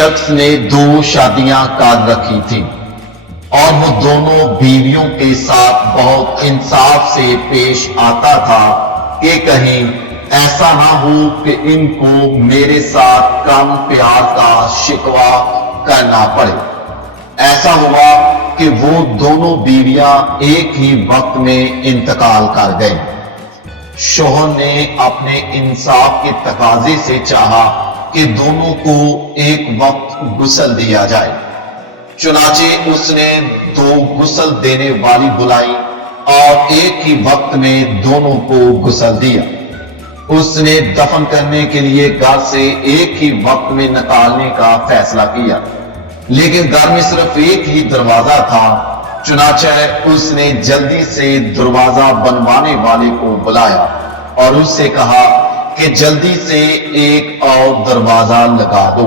शख्स ने 2 शादियां कर रखी थी और वो दोनों बीवियों के साथ बहुत इंसाफ से पेश आता था कि कहीं ऐसा ना हो कि इनको मेरे साथ कम प्यार का शिकवा करना पड़े। ऐसा हुआ कि वो दोनों बीवियां एक ही वक्त में इंतकाल कर गई। शोहर ने अपने इंसाफ के तकाजे से चाहा कि दोनों को एक वक्त गुस्ल दिया जाए। चुनाचे उसने 2 गुस्ल देने वाली बुलाई और एक ही वक्त में दोनों को गुस्ल दिया। उसने दफन करने के लिए घर से एक ही वक्त में निकालने का फैसला किया, लेकिन घर में सिर्फ एक ही दरवाजा था। चुनाचे उसने जल्दी से दरवाजा बनवाने वाले को बुलाया और उससे कहा कि जल्दी से एक और दरवाजा लगा दो।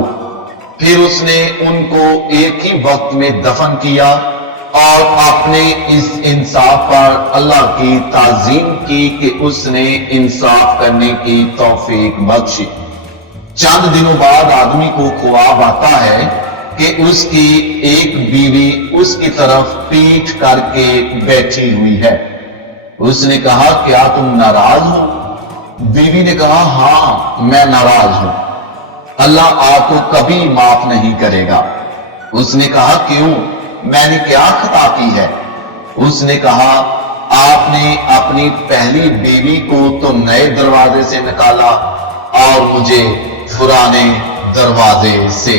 फिर उसने उनको एक ही वक्त में दफन किया और अपने इस इंसाफ पर अल्लाह की ताज़ीम की कि उसने इंसाफ करने की तौफीक बख्शी। चंद दिनों बाद आदमी को ख्वाब आता है कि उसकी एक बीवी उसकी तरफ पीठ करके बैठी हुई है। उसने कहा, क्या तुम नाराज हो? बीवी ने कहा, हां मैं नाराज हूं, अल्लाह आपको कभी माफ नहीं करेगा। उसने कहा, क्यों, मैंने क्या खता की है? उसने कहा, आपने अपनी पहली बीवी को तो नए दरवाजे से निकाला और मुझे पुराने दरवाजे से।